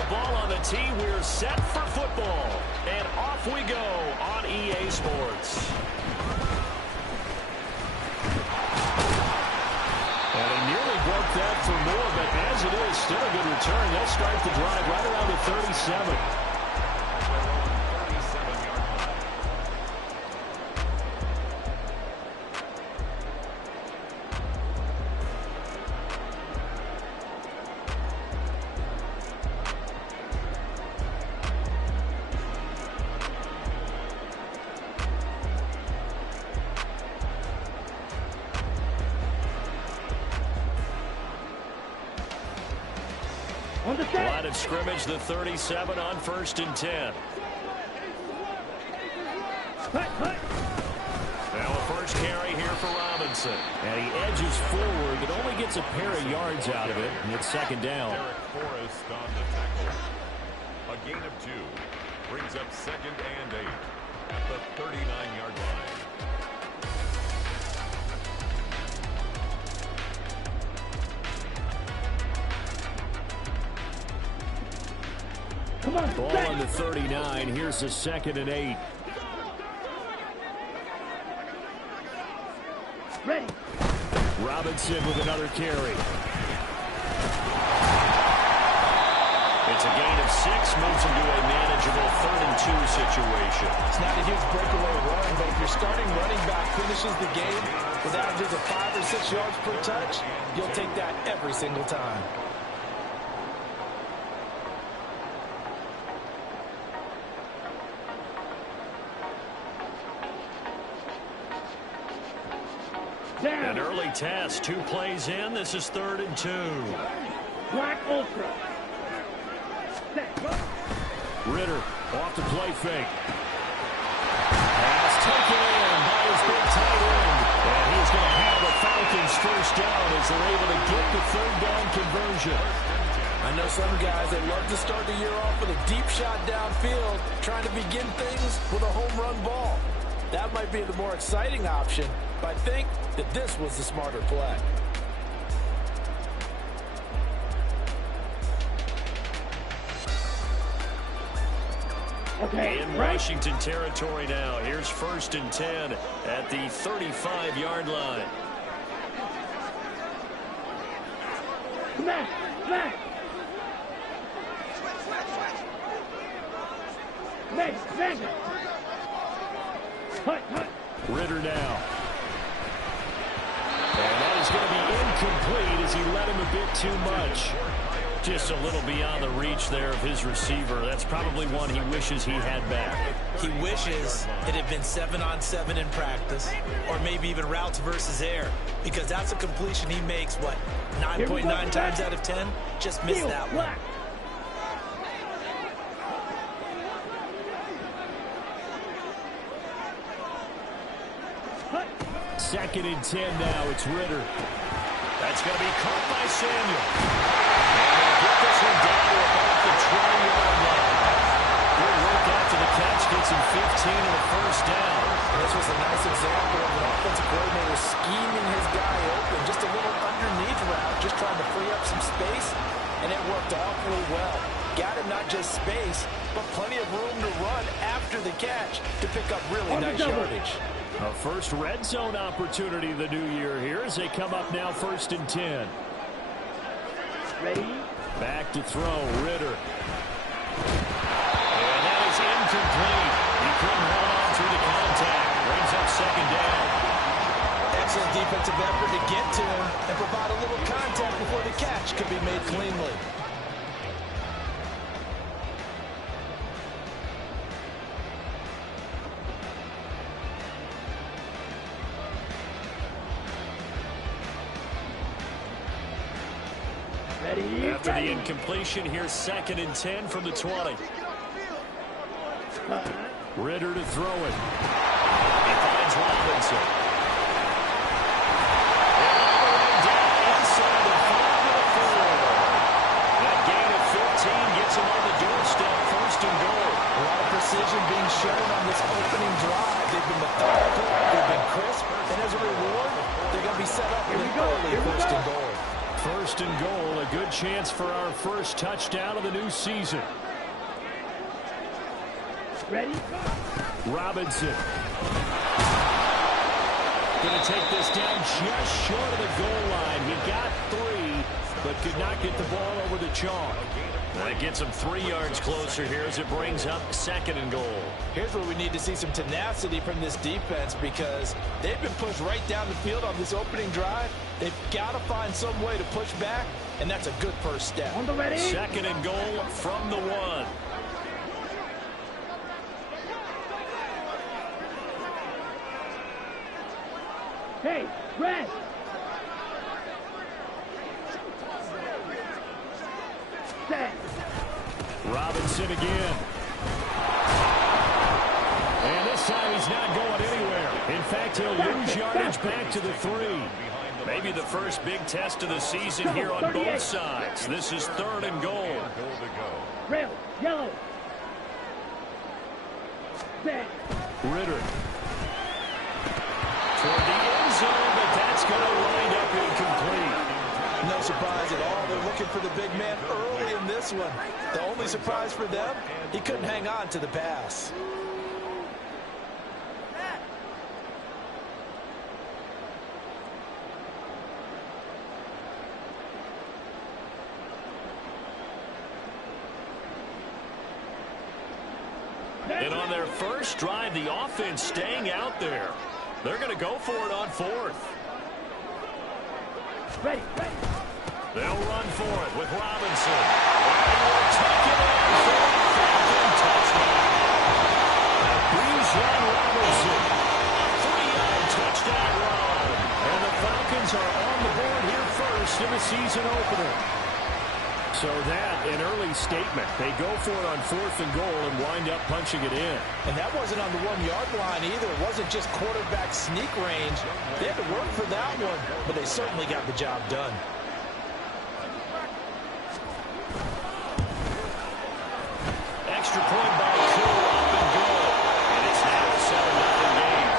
the ball on the tee. We're set for football. And off we go on EA Sports. And he nearly broke that for more, but as it is, still a good return. They'll start the drive right around the 37. Line of scrimmage, the 37 on 1st and 10. Now a first carry here for Robinson. And he edges forward, but only gets a pair of yards out of it. And it's 2nd down. Forrest on the tackle. A gain of 2 brings up 2nd and 8 at the 39-yard line. Come on, ball on the 39. Here's the 2nd and 8. Ready. Robinson with another carry. It's a gain of 6, moves him to a manageable 3rd and 2 situation. It's not a huge breakaway run, but if your starting running back finishes the game with averages of 5 or 6 yards per touch, you'll take that every single time. An early test, 2 plays in. This is 3rd and 2. Black Ultra. Ritter off the play fake. Pass taken in by his big tight end. And he's going to have the Falcons first down as they're able to get the 3rd down conversion. I know some guys that love to start the year off with a deep shot downfield, trying to begin things with a home run ball. That might be the more exciting option, but I think that this was the smarter play. Okay. In Washington territory now. Here's 1st and 10 at the 35-yard line. Smash! Smash! Smash! Smash! Hut! Hut! Ritter now. And that is going to be incomplete as he let him a bit too much. Just a little beyond the reach there of his receiver. That's probably one he wishes he had back. He wishes it had been 7-on-7 in practice, or maybe even routes versus air, because that's a completion he makes, what, 9.9 times out of 10? Just missed that one. 2nd and 10 now. It's Ritter. That's going to be caught by Samuel. And they'll get this one down to about the 20-yard line. Good work after the catch. Gets him 15 and a first down. This was a nice example of an offensive coordinator scheming his guy open. Just a little underneath route, just trying to free up some space, and it worked awfully well. Got him not just space, but plenty of room to run after the catch to pick up really nice yardage. A first red zone opportunity the new year here as they come up now 1st and 10. Ready? Back to throw, Ritter. And that is incomplete. He couldn't hold on through the contact. Brings up 2nd down. Excellent defensive effort to get to him and provide a little contact before the catch could be made cleanly. After the incompletion, here's 2nd and 10 from the 20. Ritter to throw it. He finds Robinson. And all the way down inside the 5-4. That gain of 15 gets him on the doorstep, 1st and goal. A lot of precision being shown on this opening drive. They've been methodical, they've been crisp, and as a reward, they're going to be set up with an early 1st and goal. 1st and goal, a good chance for our first touchdown of the new season. Ready? Robinson. Going to take this down just short of the goal line. He got 3, but could not get the ball over the chalk. That gets him 3 yards closer here as it brings up 2nd and goal. Here's where we need to see some tenacity from this defense, because they've been pushed right down the field on this opening drive. They've got to find some way to push back, and that's a good first step. On the ready? 2nd and goal from the 1. Hey, rest. Set. Robinson again. And this time he's not going anywhere. In fact, he'll lose yardage back to the 3. Maybe the first big test of the season here on both sides. This is 3rd and goal. Rail, yellow. Set. Ritter. Toward the end zone, but that's going to wind up incomplete. No surprise at all. They're looking for the big man early in this one. The only surprise for them, he couldn't hang on to the pass. And on their first drive, the offense staying out there. They're going to go for it on 4th. Ready, ready. They'll run for it with Robinson. And will take it in for a Falcon touchdown. Bijan Robinson. 3-yard touchdown run. And the Falcons are on the board here first in the season opener. So that, an early statement. They go for it on 4th and goal and wind up punching it in. And that wasn't on the 1-yard line either. It wasn't just quarterback sneak range. They had to work for that one, but they certainly got the job done. Extra point by Koo, up and good. And it's now a 7-0 game.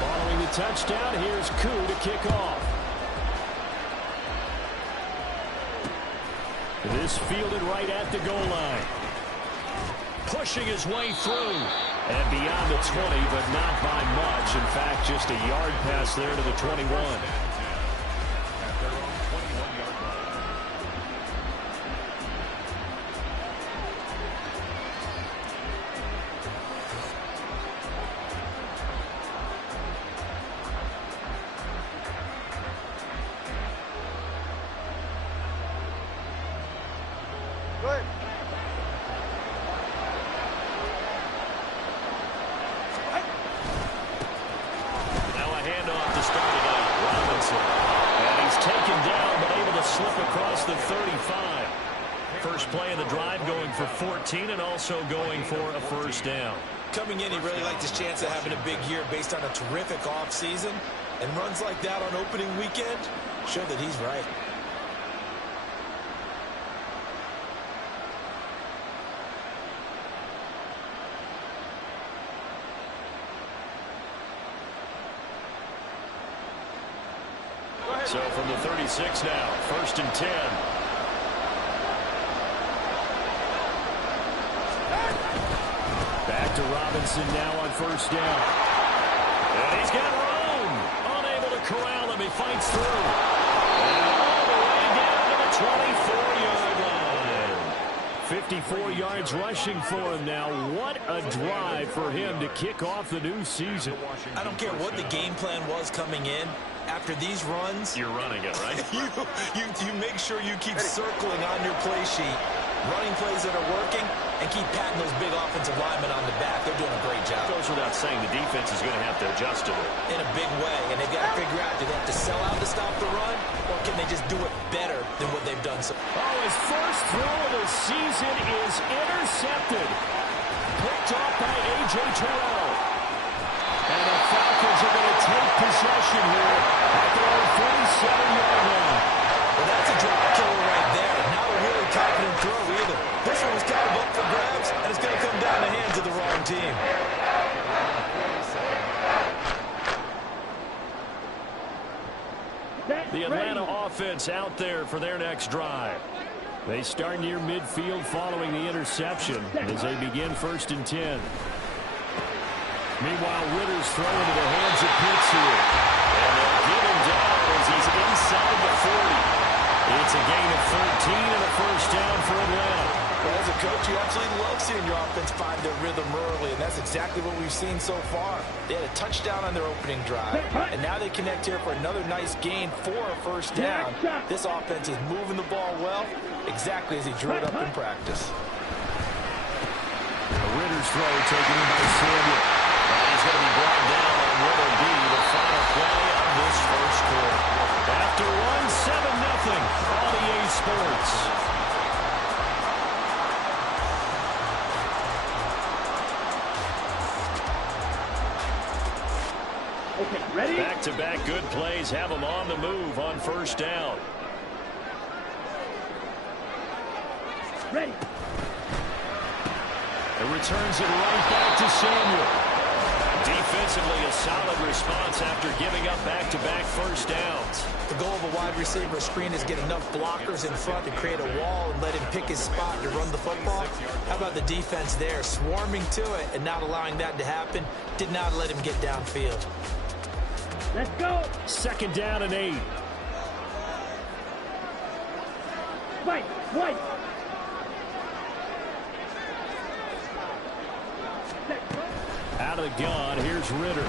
Following the touchdown, here's Koo to kick off. This fielded right at the goal line. Pushing his way through. And beyond the 20, but not by much. In fact, just a yard pass there to the 21. And also going for a first down. Coming in, he really liked his chance of having a big year based on a terrific offseason. And runs like that on opening weekend show that he's right. So from the 36 now, 1st and 10. Back to Robinson now on 1st down. And he's got room. Unable to corral him. He fights through. And all the way down to the 24-yard line. 54 yards rushing for him now. What a drive for him to kick off the new season. I don't care what the game plan was coming in. After these runs, you're running it, right? you make sure you keep circling on your play sheet. Running plays that are working, and keep patting those big offensive linemen on the back. They're doing a great job. Goes without saying the defense is going to have to adjust to it. In a big way, and they've got to figure out, do they have to sell out to stop the run, or can they just do it better than what they've done so far? Oh, his first throw of the season is intercepted. Picked off by A.J. Terrell. And the Falcons are going to take possession here at their own 47-yard line. Well, that's a drop killer right there. Now they're really Atlanta offense out there for their next drive. They start near midfield following the interception as they begin 1st and 10. Meanwhile, Ritter's throw into the hands of Pitts here. And they'll get him down as he's inside the 40. It's a gain of 13 and a 1st down for Atlanta. Well, as a coach, you absolutely love seeing your offense find their rhythm early, and that's exactly what we've seen so far. They had a touchdown on their opening drive, and now they connect here for another nice gain for a 1st down. This offense is moving the ball well, exactly as he drew it up in practice. Ritter's throw taken in by Samuel. He's going to be brought down on what will be the final play of this 1st quarter. After 1-7-0 on EA Sports. Okay, ready? Back-to-back good plays have them on the move on 1st down. Ready. It returns it right back to Samuel. Defensively, a solid response after giving up back-to-back 1st downs. The goal of a wide receiver screen is get enough blockers in front to create a wall and let him pick his spot to run the football. How about the defense there, swarming to it and not allowing that to happen? Did not let him get downfield. Let's go. 2nd down and 8. Fight. White. Out of the gun, here's Ritter.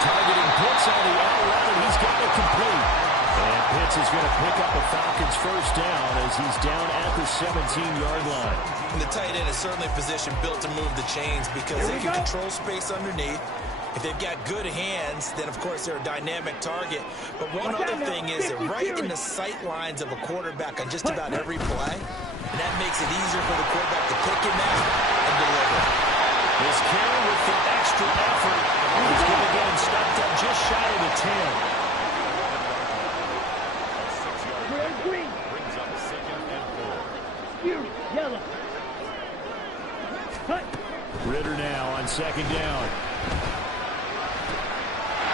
Targeting Pitts on the outlet, and he's got it complete. And Pitts is going to pick up the Falcons' 1st down as he's down at the 17-yard line. And the tight end is certainly a position built to move the chains because they can control space underneath. If they've got good hands, then, of course, they're a dynamic target. But one other thing is they're right in the sight lines of a quarterback on just about every play. And that makes it easier for the quarterback to pick him out and deliver. This carry with the extra effort is going to get him stopped up just shy of the 10. We're green. Brings up 2nd and 4. You, yellow. Cut. Ritter now on 2nd down.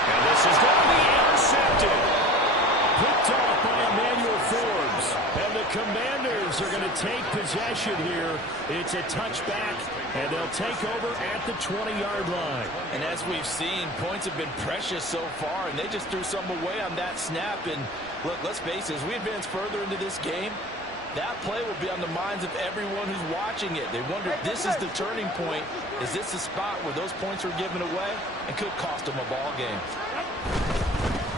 And this is going to be intercepted. Picked off by Emmanuel Forbes. And the Commanders are going to take possession here. It's a touchback, and they'll take over at the 20-yard line. And as we've seen, points have been precious so far, and they just threw some away on that snap. And look, let's face it, as we advance further into this game, that play will be on the minds of everyone who's watching it. They wonder if this is the turning point. Is this the spot where those points were given away and could cost them a ball game?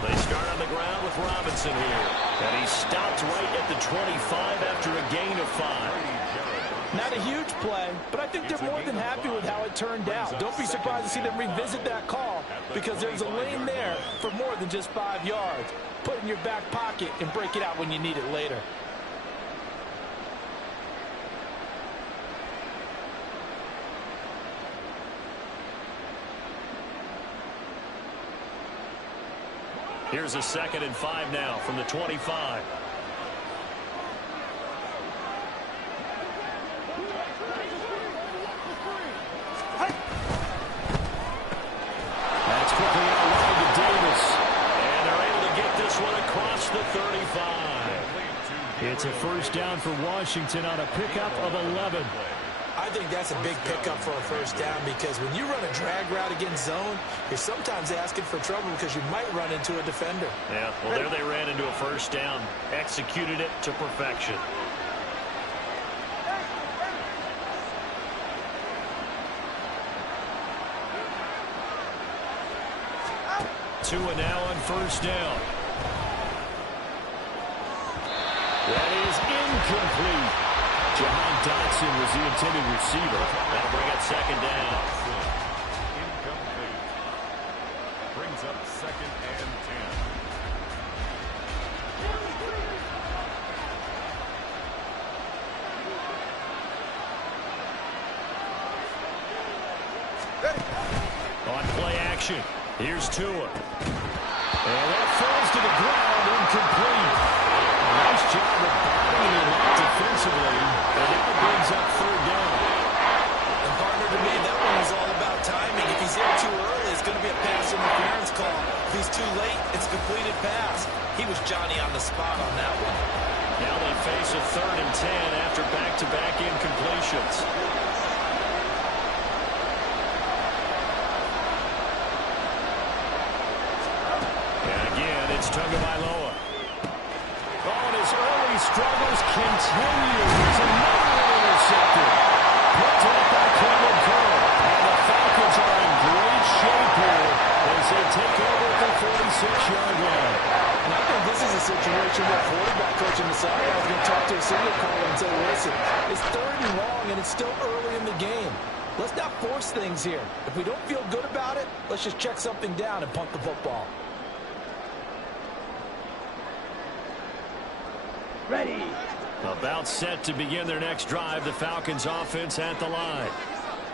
They start on the ground with Robinson here. And he's stopped right at the 25 after a gain of 5. Not a huge play, but I think they're more than happy with how it turned out. Don't be surprised to see them revisit that call because there's a lane there for more than just 5 yards. Put it in your back pocket and break it out when you need it later. Here's a 2nd and 5 now from the 25. That's quickly out wide to Davis. And they're able to get this one across the 35. It's a 1st down for Washington on a pickup of 11. I think that's a big pickup for a 1st down because when you run a drag route against zone, you're sometimes asking for trouble because you might run into a defender. Yeah, well, there they ran into a 1st down, executed it to perfection. Tua now on 1st down. That is incomplete. Jahan Dotson was the intended receiver. That'll bring up 2nd down. Incomplete. Brings up 2nd and 10. On play action, here's Tua. And that falls to the ground, incomplete. Nice job of bottling him up defensively, and now brings up 3rd down. And partner, to me, that one was all about timing. If he's hit too early, it's going to be a pass interference call. If he's too late, it's a completed pass. a 3rd and 10 after back-to-back incompletions. And again, it's Tagovailoa. Oh, and his early struggles continue. There's another intercepted. Picked up by Cameron Curl. And the Falcons are in great shape here as they take over at the 46-yard line. And I think this is a situation where quarterback coach in the sideline is going to talk to a signal caller and say, listen, it's 3rd and long and it's still early in the game. Let's not force things here. If we don't feel good about it, let's just check something down and punt the football. Ready. About set to begin their next drive, the Falcons offense at the line.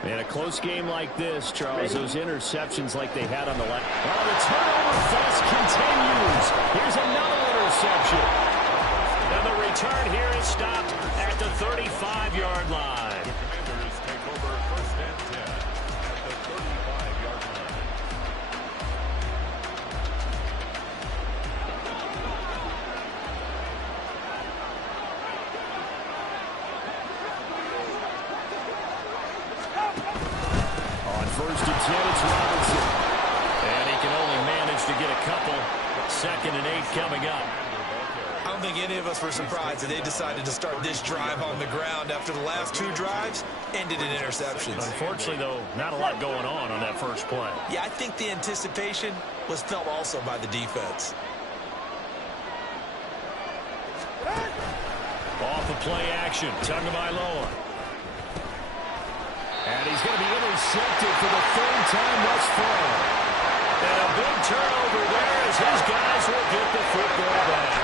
And a close game like this, Charles, those interceptions like they had on the left. Oh, the turnover fuss continues. Here's another interception. And the return here is stopped at the 35-yard line. The Commanders take over 1st and 10 at the 35-yard line. On 1st and 10, it's Robinson. And he can only manage to get a couple. 2nd and 8 coming up. I don't think any of us were surprised that they decided to start this drive on the ground after the last 2 drives ended in interceptions. Unfortunately, though, not a lot going on that first play. Yeah, I think the anticipation was felt also by the defense. Off the play action, Tagovailoa. And he's going to be intercepted for the 3rd time thus far. And a big turnover there as his guys will get the football back.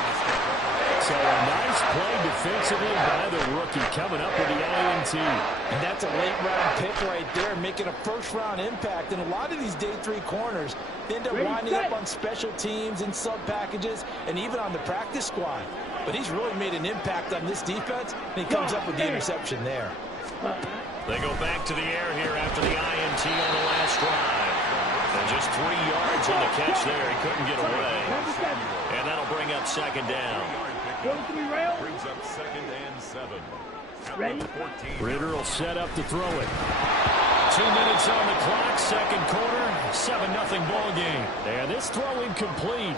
So a nice play defensively by the rookie coming up with the INT. And that's a late-round pick right there, making a first-round impact. And a lot of these day 3 corners end up winding up on special teams and sub-packages and even on the practice squad. But he's really made an impact on this defense, and he comes up with the interception there. They go back to the air here after the INT on the last drive. And just 3 yards on the catch there. He couldn't get away. And that'll bring up 2nd down. Brings up 2nd and 7. Ready? Ritter will set up to throw it. 2 minutes on the clock, 2nd quarter, 7-0 ball game. And this throw incomplete.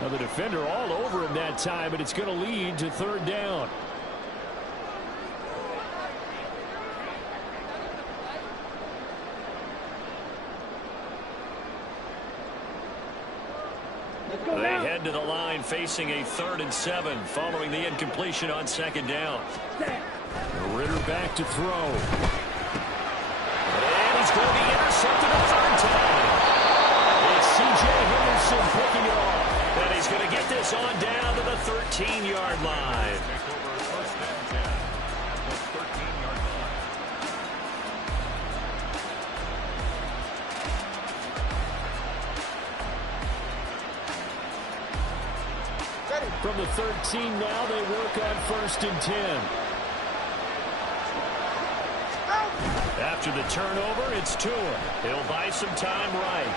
Now the defender all over him that time, but it's going to lead to 3rd down. They head to the line facing a 3rd and 7 following the incompletion on 2nd down. Ritter back to throw. And he's going to be intercepted a 3rd time. It's C.J. Henderson picking it off. And he's going to get this on down to the 13-yard line. Take over 1st and 10 at the 13-yard line. From the 13 now, they work on 1st and 10. After the turnover, it's Tua. He'll buy some time right.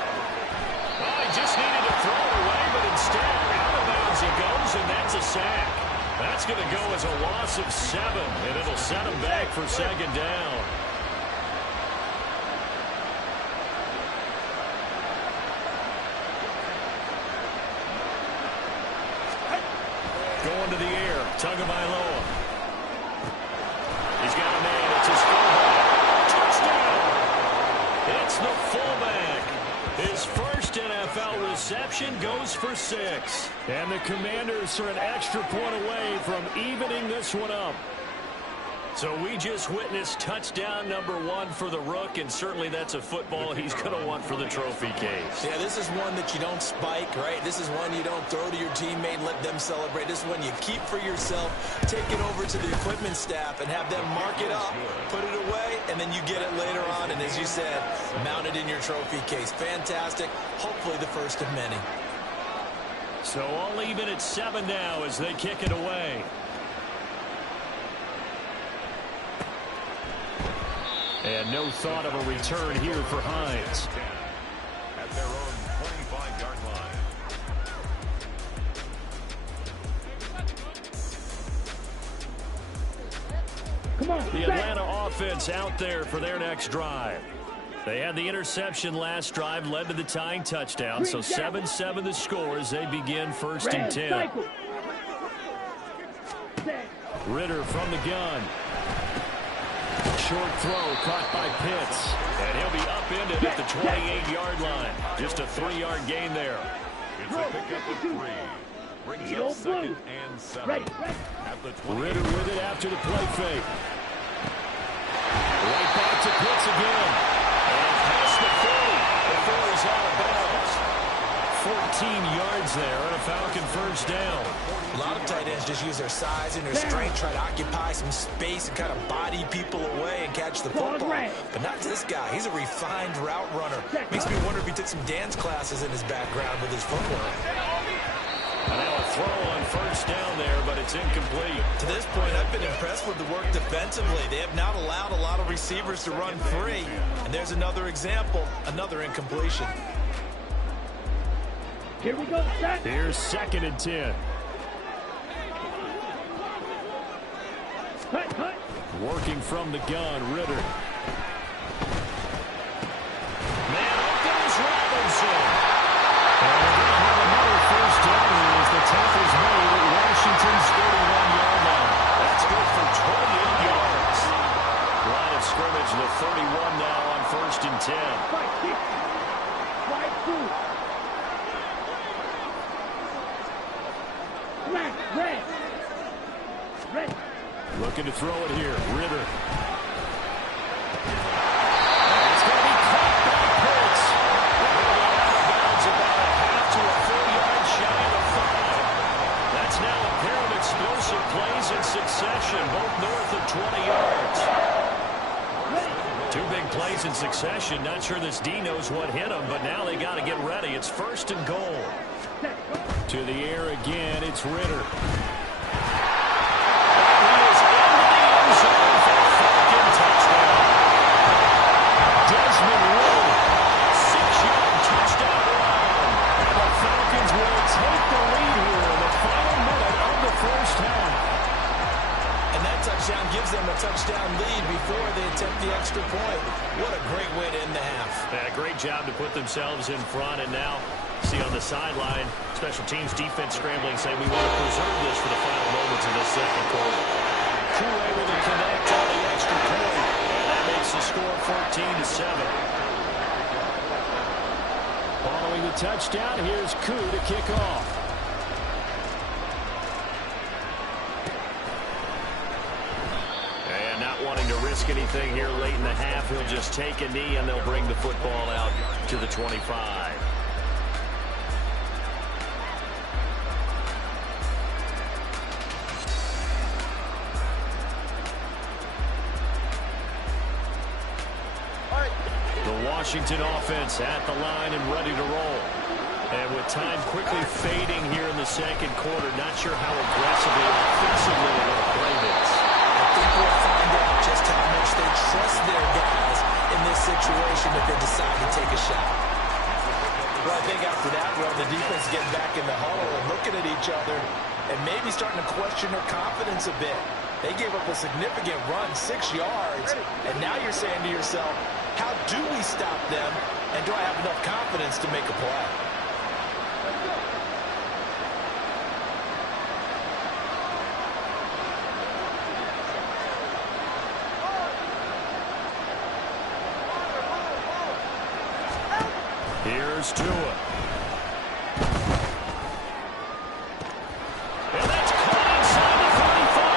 Oh, he just needed to throw it away, but instead, out of bounds he goes, and that's a sack. That's going to go as a loss of 7, and it'll set him back for 2nd down. Going to the air, Tagovailoa. He's got a man, it's his fullback. Touchdown! It's the fullback. His first NFL reception goes for 6. And the Commanders are an extra point away from evening this one up. So we just witnessed touchdown number 1 for the Rook, and certainly that's a football he's going to want for the trophy case. Yeah, this is one that you don't spike, right? This is one you don't throw to your teammate and let them celebrate. This is one you keep for yourself, take it over to the equipment staff and have them mark it up, put it away, and then you get it later on. And as you said, mount it in your trophy case. Fantastic. Hopefully the first of many. So all even at 7 now as they kick it away. And no thought of a return here for Hines. At their own 25-yard line. Come on. The Atlanta offense out there for their next drive. They had the interception last drive, led to the tying touchdown. So 7-7 the score as they begin first and 10. Cycle. Ritter from the gun. Short throw caught by Pitts. And he'll be upended at the 28-yard line. Just a 3-yard gain there. It's a pickup of 3. Brings up second and 7. At the 20. Ritter with it after the play fake. Right back to Pitts again. And past the 40 before he's out of bounds. 14 yards there and a Falcon first down. A lot of tight ends just use their size and their strength, try to occupy some space and kind of body people away and catch the football. But not this guy. He's a refined route runner. Makes me wonder if he took some dance classes in his background with his footwork. And now a throw on first down there, but it's incomplete. To this point, I've been impressed with the work defensively. They have not allowed a lot of receivers to run free. And there's another example, another incompletion. Here we go, set. Here's second and 10. Cut. Working from the gun, Ritter. Man open is Robinson. And we're going to have another first down here as the tackle's made at Washington's 31-yard line. That's good for 28 yards. Line of scrimmage, the 31 now on first and 10. Right through. Black, red. Red. Looking to throw it here, Ritter. And it's going to be caught by Pitts. They're going to be out of bounds about a half to a full yard shy of the 5. That's now a pair of explosive plays in succession, both north of 20 yards. Two big plays in succession. Not sure this D knows what hit them, but now they got to get ready. It's first and goal. To the air again, it's Ritter. Gives them a touchdown lead before they attempt the extra point. What a great way to end the half. Yeah, great job to put themselves in front, and now see on the sideline, special teams defense scrambling, saying we want to preserve this for the final moments of this second quarter. Crew able to connect on the extra point, and that makes the score 14-7. Following the touchdown, here's Koo to kick off. Wanting to risk anything here late in the half, he'll just take a knee and they'll bring the football out to the 25. The Washington offense at the line and ready to roll. And with time quickly fading here in the second quarter, not sure how aggressively and offensively they want to play this. I think we'll find out just how much they trust their guys in this situation if they decide to take a shot. Well, I think after that run, the defense getting back in the huddle and looking at each other and maybe starting to question their confidence a bit. They gave up a significant run, 6 yards, and now you're saying to yourself, how do we stop them, and do I have enough confidence to make a play? Here's Tua. And that's caught inside the 35.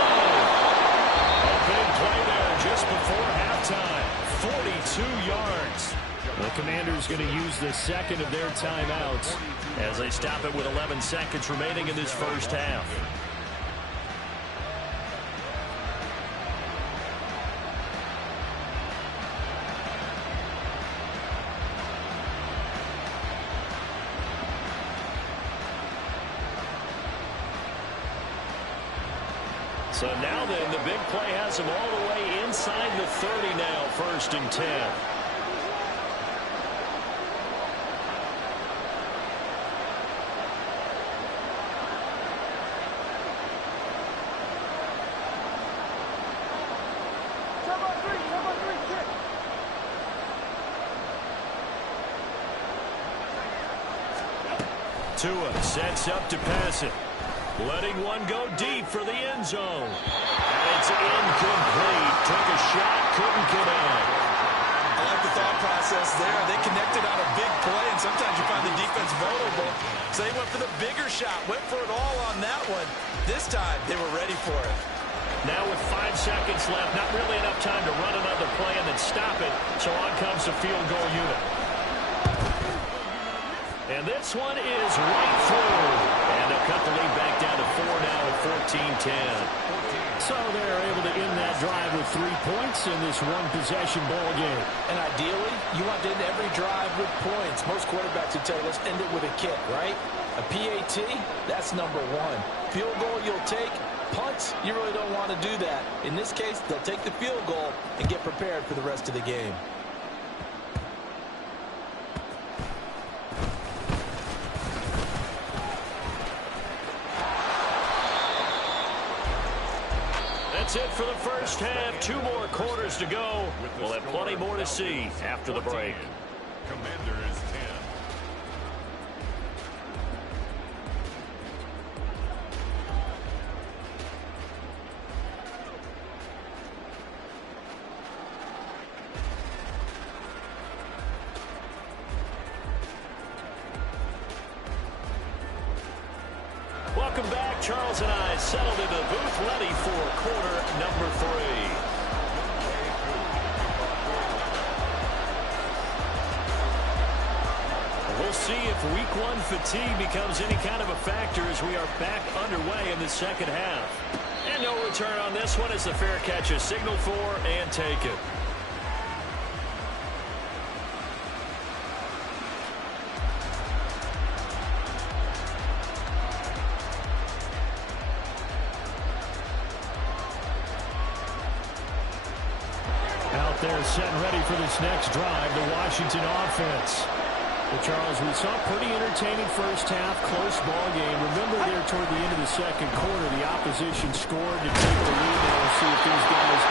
A big play there just before halftime. 42 yards. The Commanders going to use the second of their timeouts as they stop it with 11 seconds remaining in this first half. So now then, the big play has him all the way inside the 30 now, first and 10. Tua sets up to pass it. Letting one go deep for the end zone. And it's incomplete. Took a shot, couldn't connect. I like the thought process there. They connected on a big play, and sometimes you find the defense vulnerable. So they went for the bigger shot, went for it all on that one. This time, they were ready for it. Now with 5 seconds left, not really enough time to run another play and then stop it. So on comes the field goal unit. And this one is right through. And they'll cut the lead back down to 4 now at 14-10. So they're able to end that drive with 3 points in this one-possession ball game. And ideally, you want to end every drive with points. Most quarterbacks would tell you, let's end it with a kick, right? A PAT, that's number 1. Field goal you'll take. Punts, you really don't want to do that. In this case, they'll take the field goal and get prepared for the rest of the game. That's it for the first half. 2 more quarters to go. We'll have plenty more to see after the break. Commanders 10. Welcome back. Charles and I settled into the booth, ready for quarter number 3. We'll see if week 1 fatigue becomes any kind of a factor as we are back underway in the second half. And no return on this one as the fair catch is signaled for and taken. Out there set and ready for this next drive, the Washington offense. Well, Charles, we saw a pretty entertaining first half, close ball game. Remember there toward the end of the second quarter, the opposition scored to take the lead. Now we'll see if these guys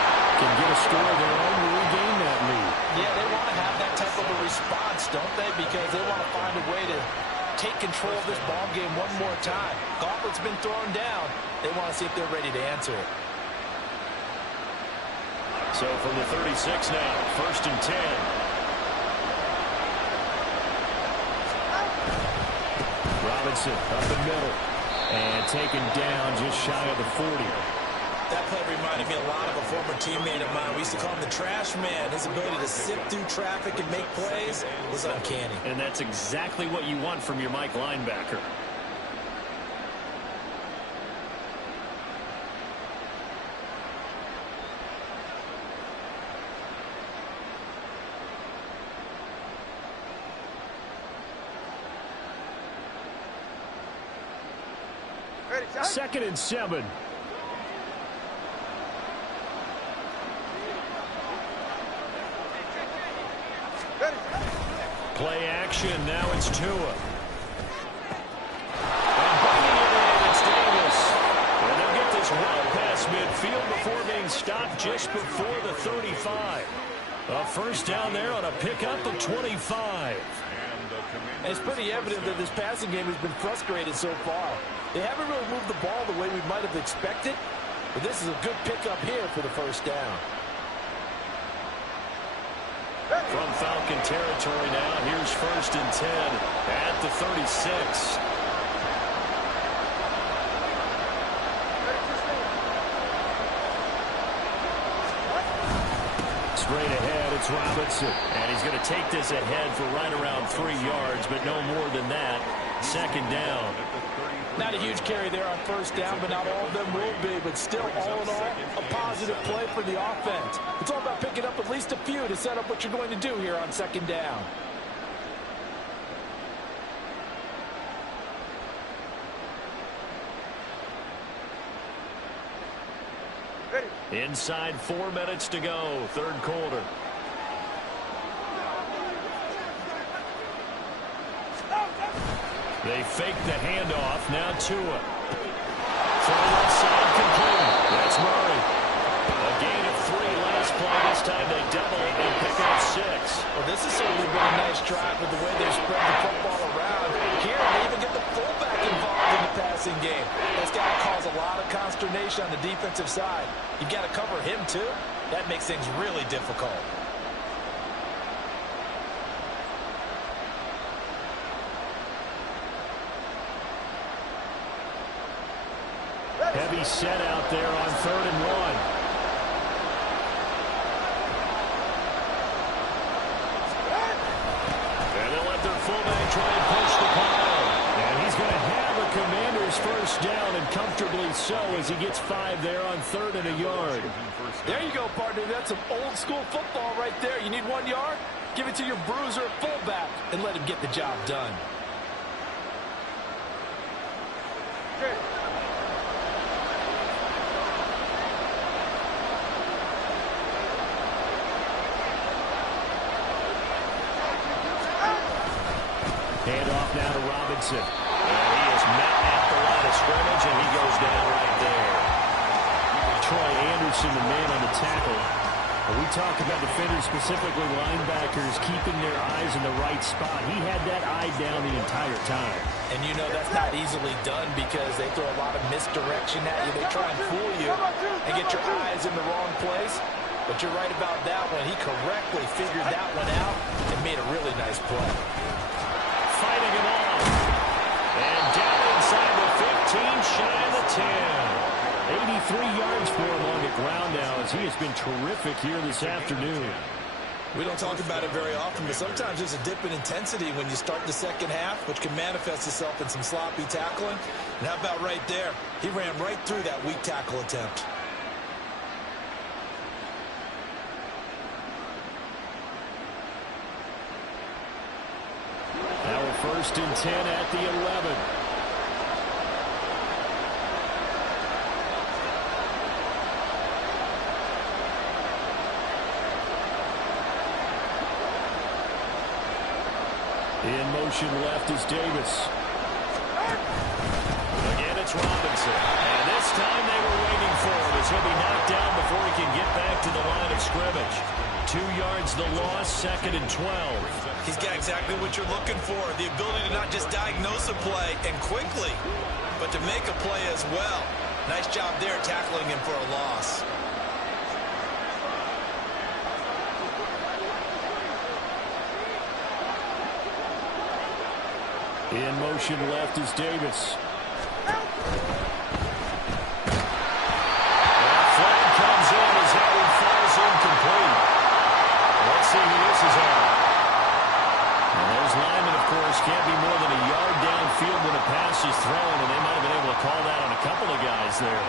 can get a score of their own to regain that lead. Yeah, they want to have that type of a response, don't they? Because they want to find a way to take control of this ball game one more time. Gauntlet's been thrown down. They want to see if they're ready to answer it. So from the 36 now, 1st and 10. Robinson up the middle and taken down just shy of the 40. That play reminded me a lot of a former teammate of mine. We used to call him the trash man. His ability to sift through traffic and make plays was uncanny. And that's exactly what you want from your Mike linebacker. Second and 7. Play action. Now it's Tua. And bringing it in, it's Davis. And they'll get this run past midfield before being stopped just before the 35. A first down there on a pickup of 25. And it's pretty evident that this passing game has been frustrated so far. They haven't really moved the ball the way we might have expected, but this is a good pickup here for the first down. From Falcon territory now, here's 1st and 10 at the 36. Straight ahead, it's Robinson. And he's going to take this ahead for right around 3 yards, but no more than that. 2nd down. Not a huge carry there on first down, but not all of them will be. But still, all in all, a positive play for the offense. It's all about picking up at least a few to set up what you're going to do here on 2nd down. Inside 4 minutes to go, 3rd quarter. They fake the handoff. Now Tua. From the left side, complete. That's Murray. A gain of 3 last play. This time they double it and pick up 6. Well, this has certainly been a nice drive with the way they've spread the football around. Here, they even get the passing game. That's got to cause a lot of consternation on the defensive side. You've got to cover him, too. That makes things really difficult. Heavy set out there on 3rd and 1. Fullback try and push the pile. And he's going to have a Commander's first down, and comfortably so, as he gets 5 there on 3rd and a yard. There you go, partner. That's some old-school football right there. You need 1 yard? Give it to your bruiser at fullback and let him get the job done. Handoff now to Robinson. And he is met at the line of scrimmage, and he goes down right there. Troy Anderson, the man on the tackle. When we talk about defenders, specifically linebackers, keeping their eyes in the right spot, he had that eye down the entire time. And you know that's not easily done because they throw a lot of misdirection at you. They try and fool you and get your eyes in the wrong place. But you're right about that one. He correctly figured that one out and made a really nice play. Fighting it off. And down inside the 15, shy of the 10. 83 yards for him on the ground now, as he has been terrific here this afternoon. We don't talk about it very often, but sometimes there's a dip in intensity when you start the second half, which can manifest itself in some sloppy tackling. And how about right there? He ran right through that weak tackle attempt. Now we're 1st and 10 at the 11. In motion left is Davis. Again, it's Robinson. And this time they were waiting for him as he'll be knocked down before he can get back to the line of scrimmage. 2 yards the loss, 2nd and 12. He's got exactly what you're looking for, the ability to not just diagnose a play and quickly, but to make a play as well. Nice job there tackling him for a loss. In motion left is Davis. Flag comes in as that one falls incomplete. Let's see who this is on. And those linemen, of course, can't be more than a yard downfield when a pass is thrown, and they might have been able to call that on a couple of guys there.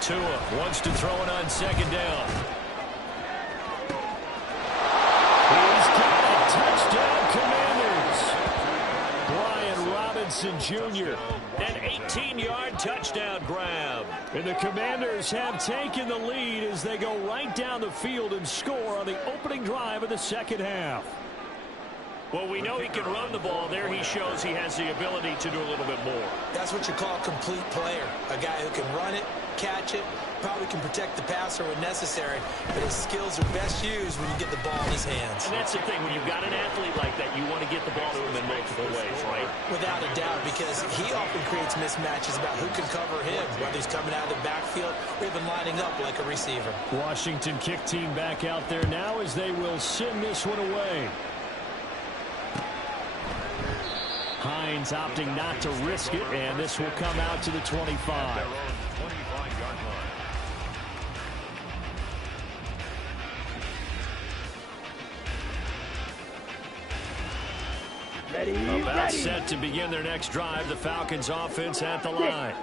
Tua wants to throw it on 2nd down. He's got a touchdown, Commanders. Brian Robinson Jr. An 18-yard touchdown grab. And the Commanders have taken the lead as they go right down the field and score on the opening drive of the second half. Well, we know he can run the ball. There he shows he has the ability to do a little bit more. That's what you call a complete player. A guy who can run it, catch it, probably can protect the passer when necessary, but his skills are best used when you get the ball in his hands. And that's the thing. When you've got an athlete like that, you want to get the ball to him in multiple ways, right? Without a doubt, because he often creates mismatches about who can cover him, whether he's coming out of the backfield or even lining up like a receiver. Washington kick team back out there now as they will send this one away. Hines opting not to risk it, and this will come out to the 25. About set to begin their next drive, the Falcons offense at the line.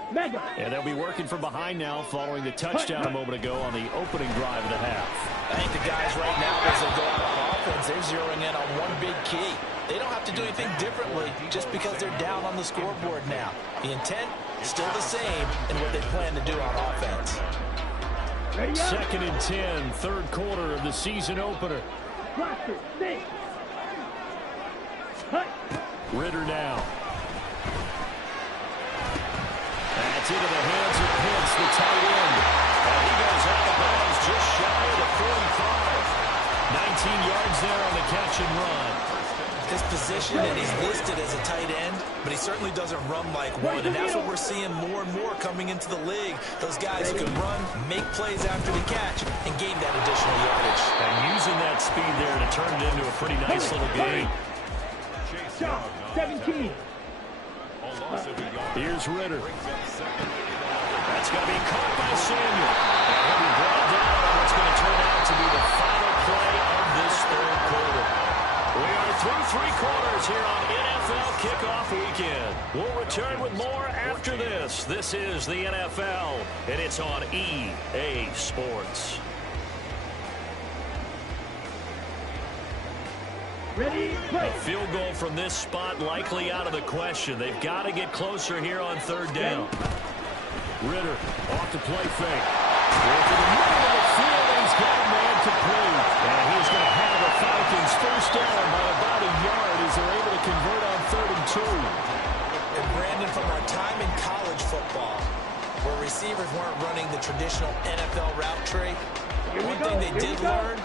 And they'll be working from behind now following the touchdown a moment ago on the opening drive of the half. I think the guys right now, as they go out on offense, they're zeroing in on one big key. They don't have to do anything differently just because they're down on the scoreboard now. The intent, still the same in what they plan to do on offense. Ready up. 2nd and 10, third quarter of the season opener. Cluster, six. Hut. Ritter now. That's into the hands of Pitts, the tight end. And he goes out of bounds just shy of the 45. 19 yards there on the catch and run. His position, and he's listed as a tight end, but he certainly doesn't run like one, and that's what we're seeing more and more coming into the league. Those guys who can run, make plays after the catch, and gain that additional yardage. And using that speed there to turn it into a pretty nice little game. Shot, 17. Here's Ritter. That's going to be caught by Samuel. And he'll be brought down on what's going to turn out to be the final play of this third quarter. We are through 3 quarters here on NFL Kickoff Weekend. We'll return with more after this. This is the NFL, and it's on EA Sports. Ready, play. A field goal from this spot likely out of the question. They've got to get closer here on 3rd down. Ritter off the play fake. Going to the middle of the field, and he's got a man complete. And he's going to have the Falcons first down by about a yard as they're able to convert on 3rd and 2. And Brandon, from our time in college football, where receivers weren't running the traditional NFL route tree, one thing they did learn,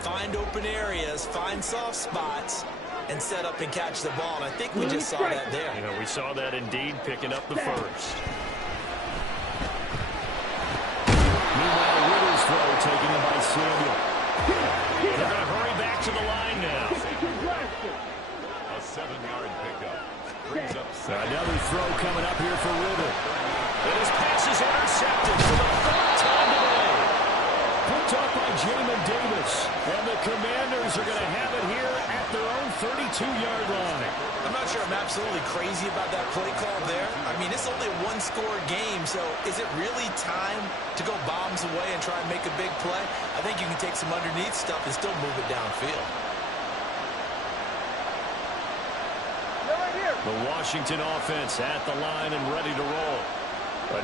find open areas, find soft spots, and set up and catch the ball. And I think we just saw that there. You know, we saw that indeed, picking up the first. Meanwhile, Ritter's throw taken in by Samuel. They're going to hurry back to the line now. A 7-yard pickup. Brings up Another throw coming up here for Ritter. And his pass is intercepted for the 3rd time today. Picked up by Jamin Davis. And the Commanders are going to have it here at their own 32-yard line. I'm not sure I'm absolutely crazy about that play call there. I mean, it's only a 1-score game, so is it really time to go bombs away and try and make a big play? I think you can take some underneath stuff and still move it downfield. The Washington offense at the line and ready to roll.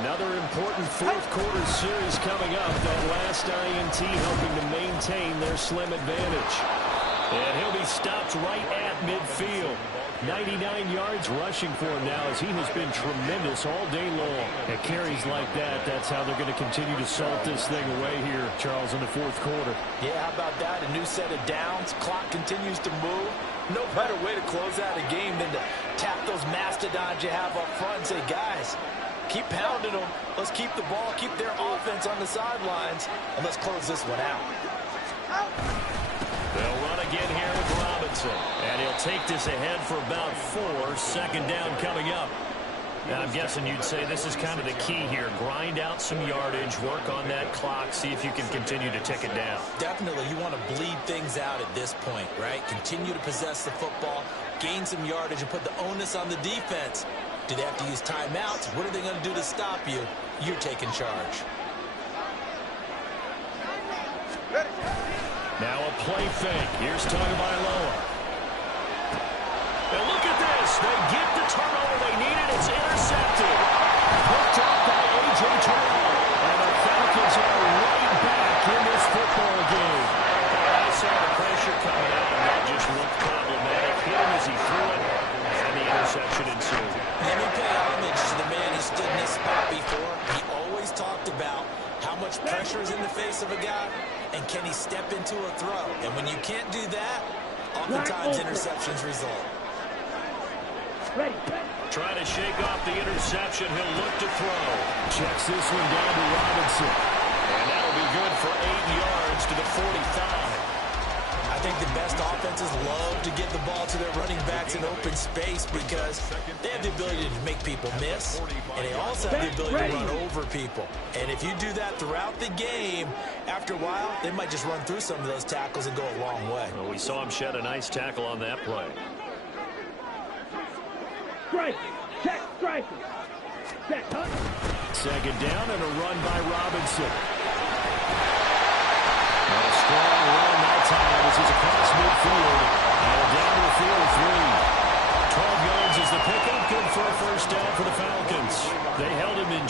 Another important 4th quarter series coming up. That last INT helping to maintain their slim advantage. And he'll be stopped right at midfield. 99 yards rushing for him now as he has been tremendous all day long. At carries like that, that's how they're going to continue to salt this thing away here, Charles, in the 4th quarter. Yeah, how about that? A new set of downs. Clock continues to move. No better way to close out a game than to tap those mastodons you have up front and say, guys, keep pounding them. Let's keep the ball, keep their offense on the sidelines, and let's close this one out. They'll run again here with Robinson. And he'll take this ahead for about 4. 2nd down coming up. Now, I'm guessing you'd say this is kind of the key here. Grind out some yardage, work on that clock, see if you can continue to tick it down. Definitely, you want to bleed things out at this point, right? Continue to possess the football, gain some yardage, and put the onus on the defense. Do they have to use timeouts? What are they going to do to stop you? You're taking charge. Now a play fake. Here's Tagovailoa. And look at this. They get the turnover they needed. It's intercepted. Picked up by A.J. Terrell. And the Falcons are right back in this football game. I saw the pressure coming out, and that just looked problematic. Hit him as he threw it, and the interception ensued. Let me pay homage to the man who stood in this spot before. He always talked about how much pressure is in the face of a guy, and can he step into a throw? And when you can't do that, oftentimes interceptions result. Trying to shake off the interception. He'll look to throw. Checks this one down to Robinson. And that'll be good for 8 yards to the 45. I think the best offenses love to get the ball to their running backs in open space because they have the ability to make people miss, and they also have the ability to run over people. And if you do that throughout the game, after a while, they might just run through some of those tackles and go a long way. Well, we saw him shed a nice tackle on that play. Strike. Check. Strike. Check. Huh? 2nd down and a run by Robinson. And a strong run that time as he's across midfield. And down to the field, 3. 12 yards is the pickup. Good for a first down for the Falcons. They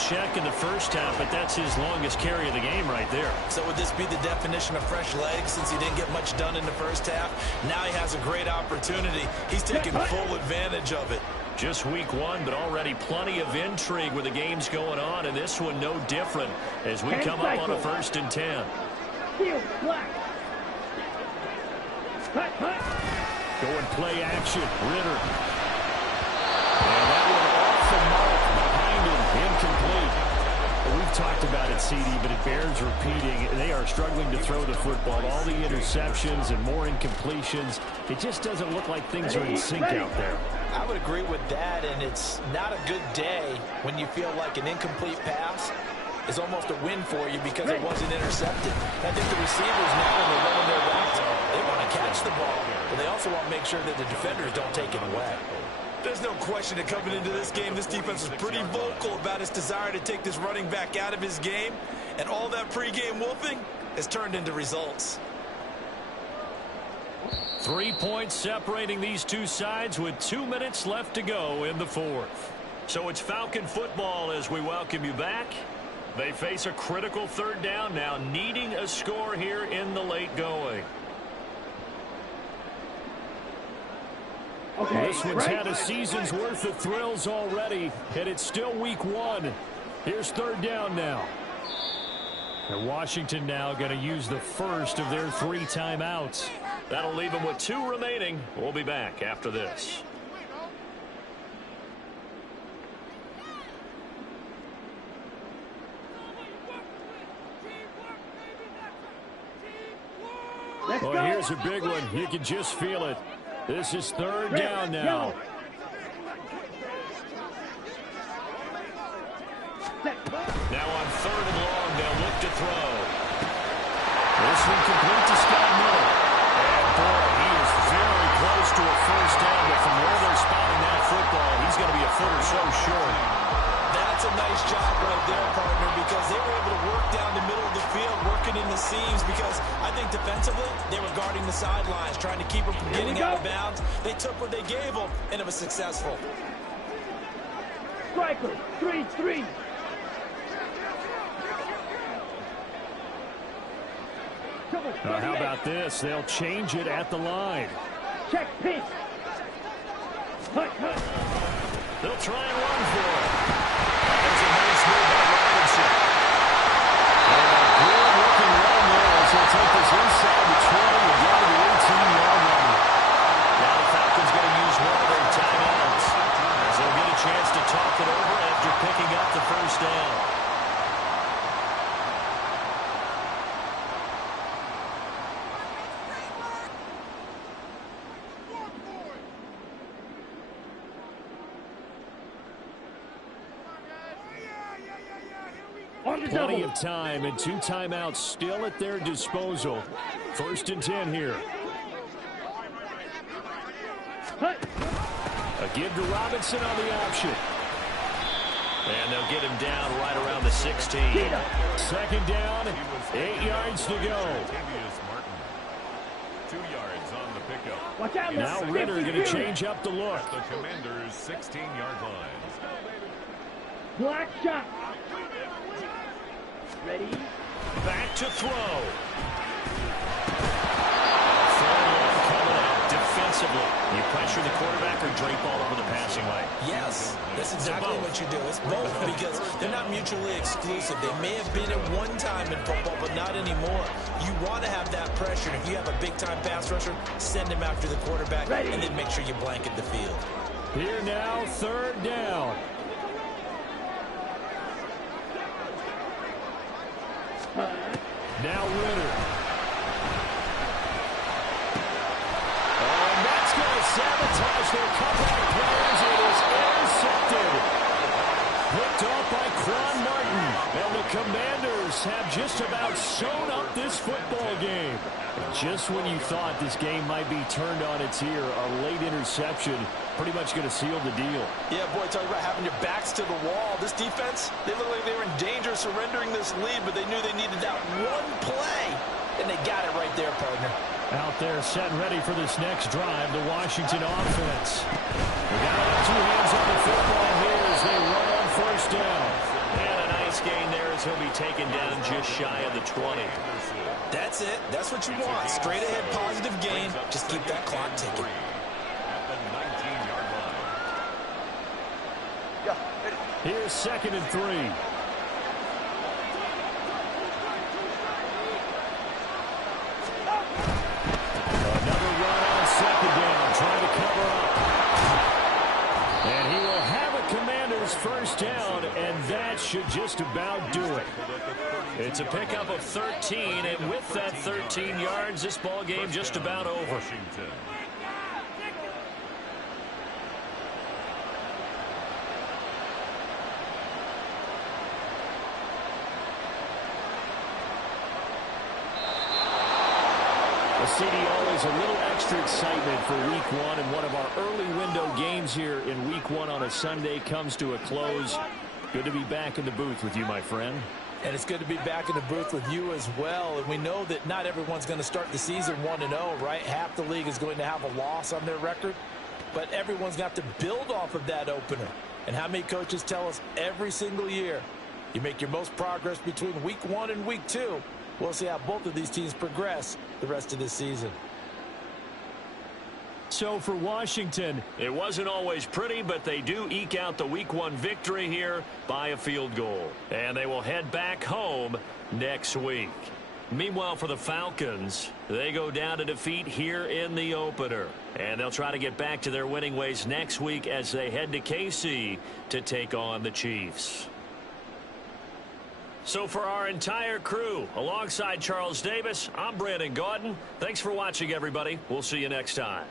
check in the first half, but that's his longest carry of the game right there. So would this be the definition of fresh legs since he didn't get much done in the first half? Now he has a great opportunity. He's taking full advantage of it. Just week one, but already plenty of intrigue with the games going on, and this one no different as we come up on a 1st and 10. Field black. Going play action. Ritter. And that one off the mark behind him. Incomplete. Well, we've talked about it, CD, but it bears repeating. They are struggling to throw the football. All the interceptions and more incompletions. It just doesn't look like things are in sync out there. I would agree with that, and it's not a good day when you feel like an incomplete pass is almost a win for you because it wasn't intercepted. I think the receivers now, when they're running their routes, they want to catch the ball, but they also want to make sure that the defenders don't take it away. There's no question that coming into this game, this defense was pretty vocal about its desire to take this running back out of his game, and all that pregame wolfing has turned into results. 3 points separating these two sides with 2 minutes left to go in the 4th. So it's Falcon football as we welcome you back. They face a critical 3rd down now, needing a score here in the late going. Okay, This one's had a season's worth of thrills already, and it's still week one. Here's 3rd down now. And Washington now going to use the first of their 3 timeouts. That'll leave them with 2 remaining. We'll be back after this. Let's Oh, go. here's a big one. You can just feel it. This is 3rd down now. Now on 3rd and long, they'll look to throw. This one complete to Scott Miller. And boy, he is very close to a first down, but from where they're spotting that football, he's going to be a foot or so short. That's a nice job right there, partner, because they were able to work down the middle of the field, working in the seams, because I think defensively, they were guarding the sidelines, trying to keep them from getting out of bounds. They took what they gave them, and it was successful. Striker, 3-3. How about this? They'll change it at the line. Check pitch. Hut, hut. They'll try and run for it. There's a nice move by Robinson. And a good-looking run there as he'll take this inside the 20 and down to the 18-yard line. Now the Falcons going to use one of their timeouts as they'll get a chance to talk it over after picking up the first down. Plenty of time and 2 timeouts still at their disposal. 1st and 10 here. A give to Robinson on the option. And they'll get him down right around the 16. 2nd down, 8 yards to go. 2 yards on the pickup. Watch out Now Ritter going to change up the look. The Commanders' 16-yard line. Black shot. Ready? Back to throw. Coming out defensively. You pressure the quarterback or drape all over the passing lane? Yes, that's exactly what you do. It's both because they're not mutually exclusive. They may have been at one time in football, but not anymore. You want to have that pressure. If you have a big-time pass rusher, send him after the quarterback, and then make sure you blanket the field. Here now, 3rd down. Now Ritter. And that's going to sabotage their comeback plans. It is intercepted. Picked off by Quan Martin. And the Commanders have just about sewn up this football game. Just when you thought this game might be turned on its ear, a late interception pretty much going to seal the deal. Yeah, boy, talk about having your backs to the wall. This defense, they look like they were in danger of surrendering this lead, but they knew they needed that one play, and they got it right there, partner. Out there set and ready for this next drive, the Washington offense. They got to have 2 hands on the football here as they run on 1st down. And a gain there as he'll be taken down just shy of the 20. That's it. That's what you want. Straight ahead positive gain. Just keep that clock ticking. At the 19-yard line. Here's 2nd and 3. Another run on 2nd down, trying to cover up. And he will have a Commander's first down, and that should just about do it. It's a pickup of 13, and with that 13 yards, this ball game just about over. Washington. CD, always a little extra excitement for Week 1, and one of our early window games here in Week 1 on a Sunday comes to a close. Good to be back in the booth with you, my friend. And it's good to be back in the booth with you as well. And we know that not everyone's going to start the season 1-0, right? Half the league is going to have a loss on their record. But everyone's got to build off of that opener. And how many coaches tell us every single year, you make your most progress between Week 1 and Week 2. We'll see how both of these teams progress the rest of this season. So for Washington, it wasn't always pretty, but they do eke out the Week 1 victory here by a field goal. And they will head back home next week. Meanwhile, for the Falcons, they go down to defeat here in the opener. And they'll try to get back to their winning ways next week as they head to KC to take on the Chiefs. So for our entire crew, alongside Charles Davis, I'm Brandon Gaudin. Thanks for watching, everybody. We'll see you next time.